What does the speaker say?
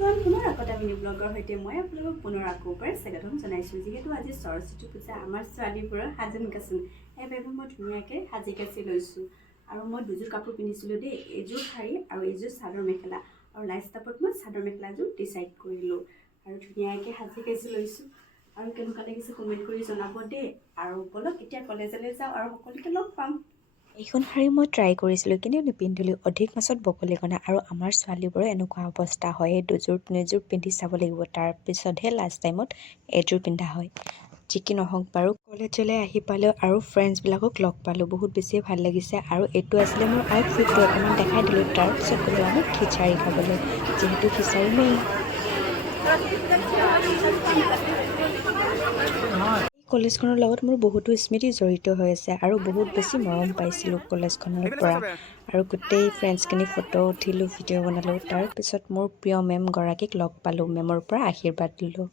পুনৰ আকৌ এটা মিনি ব্লগৰ সৈতে মই আপোনালোকক পুনৰ আকৌ এবাৰ স্বাগতম জনাইছোঁ। যিহেতু আজি সৰস্বতী পূজা, আমাৰ ছোৱালীবোৰৰ সাজোন কাচোন সেইবাবে মই ধুনীয়াকৈ সাজি কাচি লৈছোঁ। আৰু মই দুযোৰ কাপোৰ পিন্ধিছিলোঁ দেই, এযোৰ শাৰী আৰু এযোৰ চাদৰ মেখেলা। আৰু লাষ্ট ষ্টেপত মই চাদৰ মেখেলাযোৰ ডিচাইড কৰিলোঁ আৰু ধুনীয়াকৈ সাজি কাচি লৈছোঁ। আৰু কেনেকুৱা লাগিছে কমেণ্ট কৰি জনাব দেই। আৰু বলক এতিয়া কলেজলৈ যাওঁ আৰু সকলোকে লগ পাম। এইখন শাৰী মই ট্ৰাই কৰিছিলোঁ কিন্তু নিপিন্ধিলোঁ, অধিক মাছত বকলি কণা। আৰু আমাৰ ছোৱালীবোৰৰ এনেকুৱা অৱস্থা হয়, এই দুযোৰ তিনিযোৰ পিন্ধি চাব লাগিব, তাৰপিছতহে লাষ্ট টাইমত এযোৰ পিন্ধা হয়। যি কি নহওক বাৰু, কলেজলৈ আহি পালোঁ আৰু ফ্ৰেণ্ডছবিলাকক লগ পালোঁ, বহুত বেছিয়ে ভাল লাগিছে। আৰু এইটো আছিলে মোৰ আউটফিটটো, অকণমান দেখাই দিলোঁ। তাৰপিছত গ'লোঁ আমি খিচাৰি খাবলৈ, যিহেতু খিচাৰি মেইন। কলেজখনৰ লগত মোৰ বহুতো স্মৃতি জড়িত হৈ আছে আৰু বহুত বেছি মৰম পাইছিলোঁ কলেজখনৰ পৰা। আৰু গোটেই ফ্ৰেণ্ডছখিনি ফটো উঠিলোঁ, ভিডিঅ' বনালোঁ। তাৰপিছত মোৰ প্ৰিয় মেমগৰাকীক লগ পালোঁ, মেমৰ পৰা আশীৰ্বাদ ল'লোঁ।